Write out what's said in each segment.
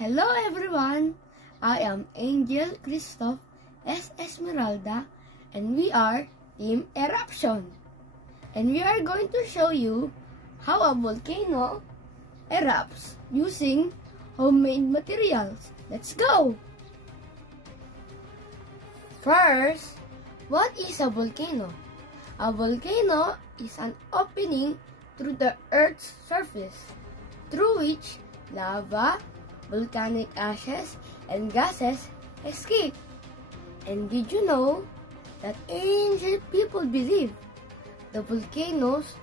Hello everyone! I am Angel Christoph S. Esmeralda and we are Team Eruption. And we are going to show you how a volcano erupts using homemade materials. Let's go! First, what is a volcano? A volcano is an opening through the Earth's surface, through which lava, volcanic ashes, and gases escape. And did you know that ancient people believed the volcanoes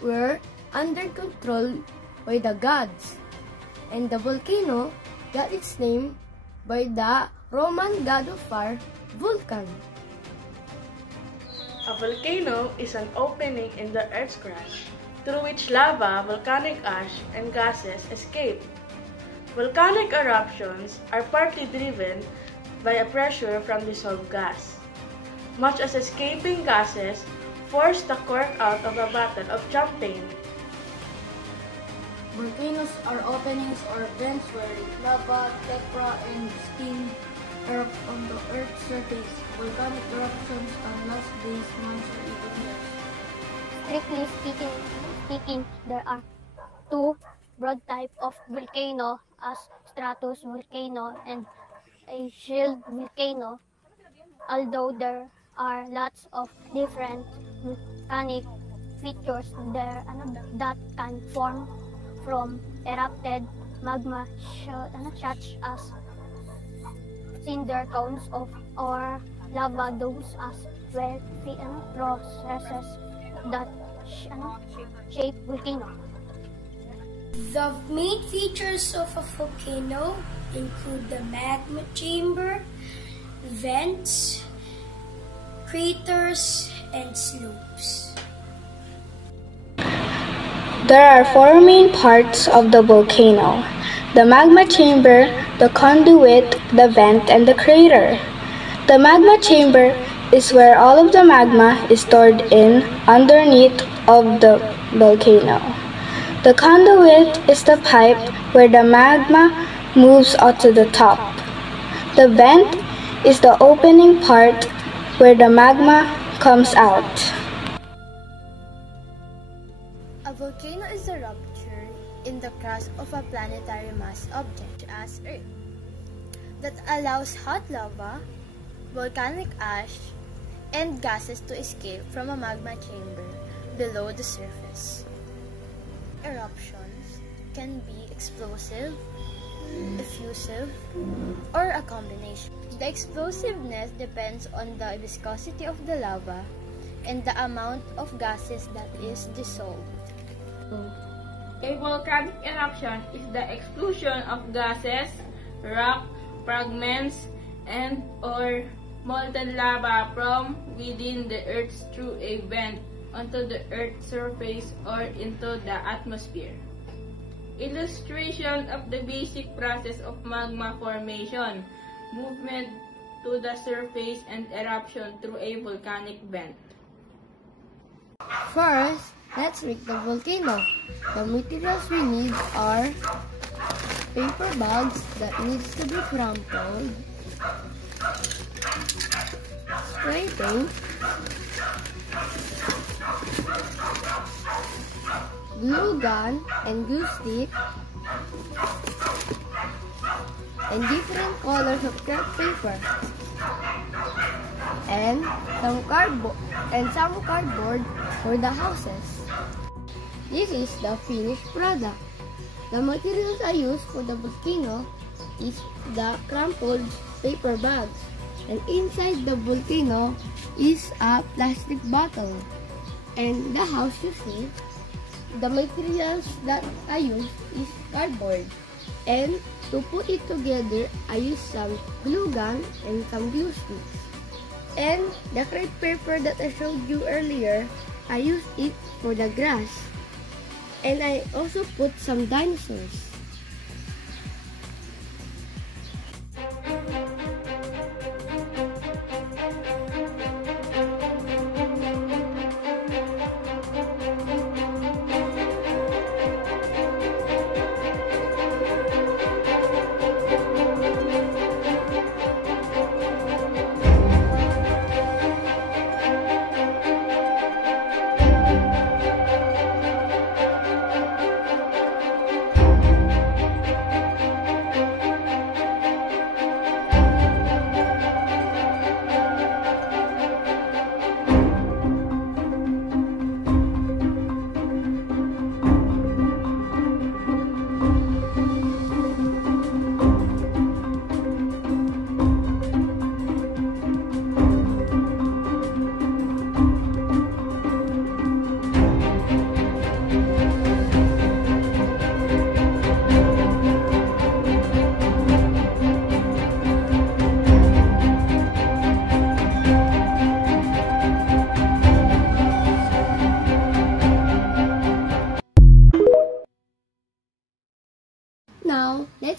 were under control by the gods, and the volcano got its name by the Roman god of fire, Vulcan. A volcano is an opening in the Earth's crust through which lava, volcanic ash, and gases escape. Volcanic eruptions are partly driven by a pressure from dissolved gas, much as escaping gases force the cork out of a bottle of champagne. Volcanoes are openings or vents where lava, tephra, and steam erupt on the Earth's surface. Volcanic eruptions can last days, months, or even years. Strictly speaking, there are two broad types of volcano, as stratus volcano and a shield volcano. Although there are lots of different volcanic features there that can form from erupted magma such as cinder cones or lava domes, as well processes that shape volcano. The main features of a volcano include the magma chamber, vents, craters, and slopes. There are four main parts of the volcano: the magma chamber, the conduit, the vent, and the crater. The magma chamber is where all of the magma is stored in underneath of the volcano. The conduit is the pipe where the magma moves out to the top. The vent is the opening part where the magma comes out. A volcano is a rupture in the crust of a planetary mass object as Earth that allows hot lava, volcanic ash, and gases to escape from a magma chamber below the surface. Eruptions can be explosive, effusive, or a combination. The explosiveness depends on the viscosity of the lava and the amount of gases that is dissolved. A volcanic eruption is the explosion of gases, rock, fragments, and/or molten lava from within the Earth through a vent onto the Earth's surface or into the atmosphere. Illustration of the basic process of magma formation, movement to the surface, and eruption through a volcanic vent. First, let's make the volcano. The materials we need are paper bags that needs to be crumpled, spray paint, glue gun and glue stick, and different colors of crepe paper, and some cardboard for the houses. This is the finished product. The materials I use for the volcano is the crumpled paper bags, and inside the volcano is a plastic bottle. And the house you see, the materials that I use is cardboard. And to put it together, I use some glue gun and some glue sticks. And the crepe paper that I showed you earlier, I used it for the grass. And I also put some dinosaurs.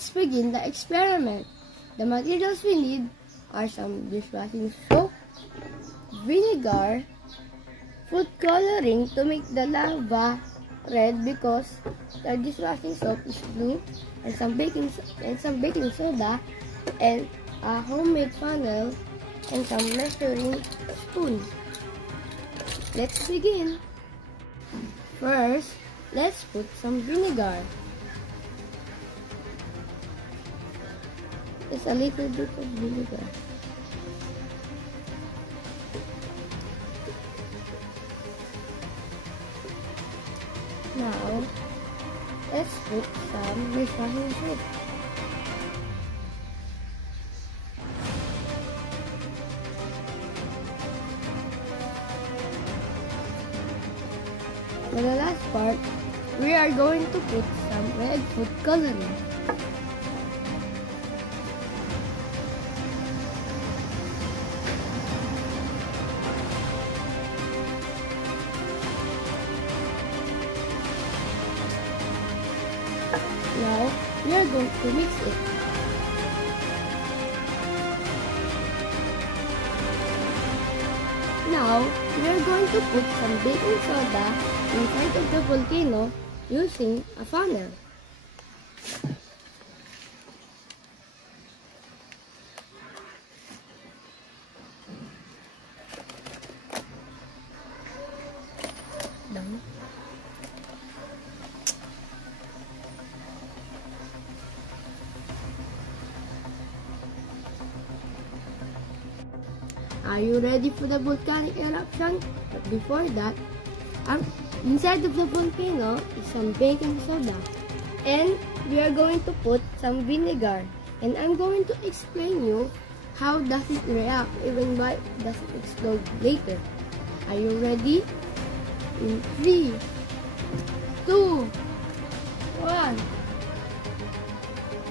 Let's begin the experiment. The materials we need are some dishwashing soap, vinegar, food coloring to make the lava red because the dishwashing soap is blue, and some baking soda, and a homemade funnel, and some measuring spoons. Let's begin. First, let's put some vinegar. Just a little bit of vinegar. Now, let's put some dishwashing soap. For the last part, we are going to put some red food coloring. Now, we are going to mix it. Now, we are going to put some baking soda inside of the volcano using a funnel. Done. Are you ready for the volcanic eruption? But before that, inside of the volcano is some baking soda. And we are going to put some vinegar. And I'm going to explain you how does it react, even why does it explode later. Are you ready? In 3, 2, 1.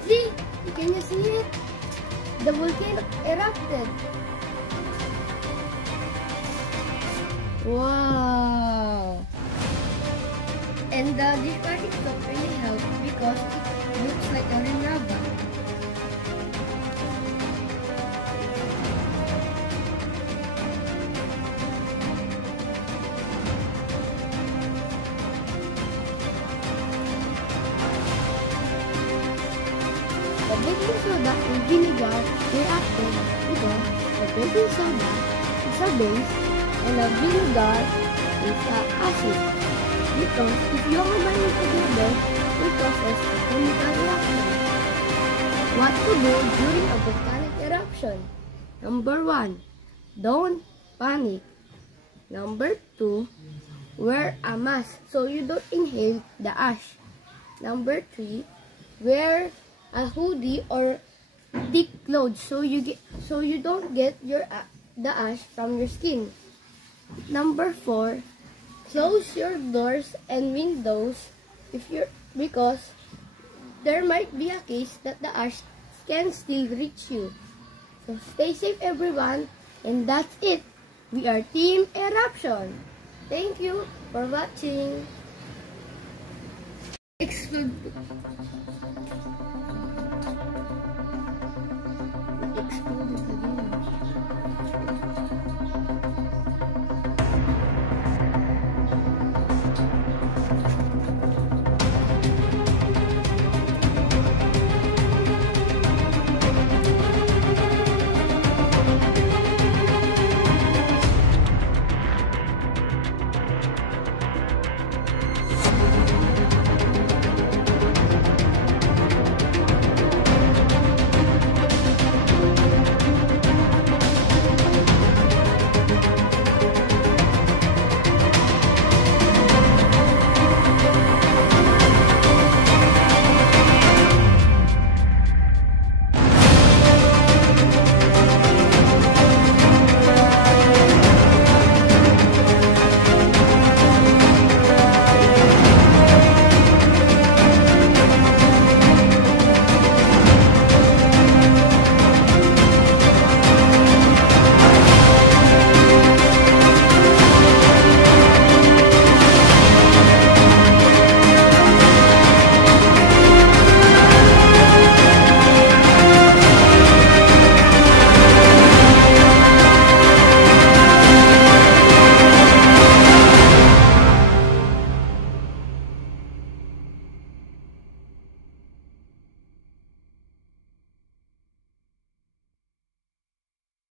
See? Can you see it? The volcano erupted. Wow! And the dishwashing soap really helps because it looks like a real lava. The baking soda and vinegar reacted because the baking soda is a base and the vinegar is acid. Because if you combine it together, it causes a chemical reaction. What to do during a volcanic eruption? Number 1, don't panic. Number 2, wear a mask so you don't inhale the ash. Number 3, wear a hoodie or thick clothes so you don't get the ash from your skin. Number 4, close your doors and windows because there might be a case that the ash can still reach you. So stay safe everyone, and that's it. We are Team Eruption. Thank you for watching. Explode.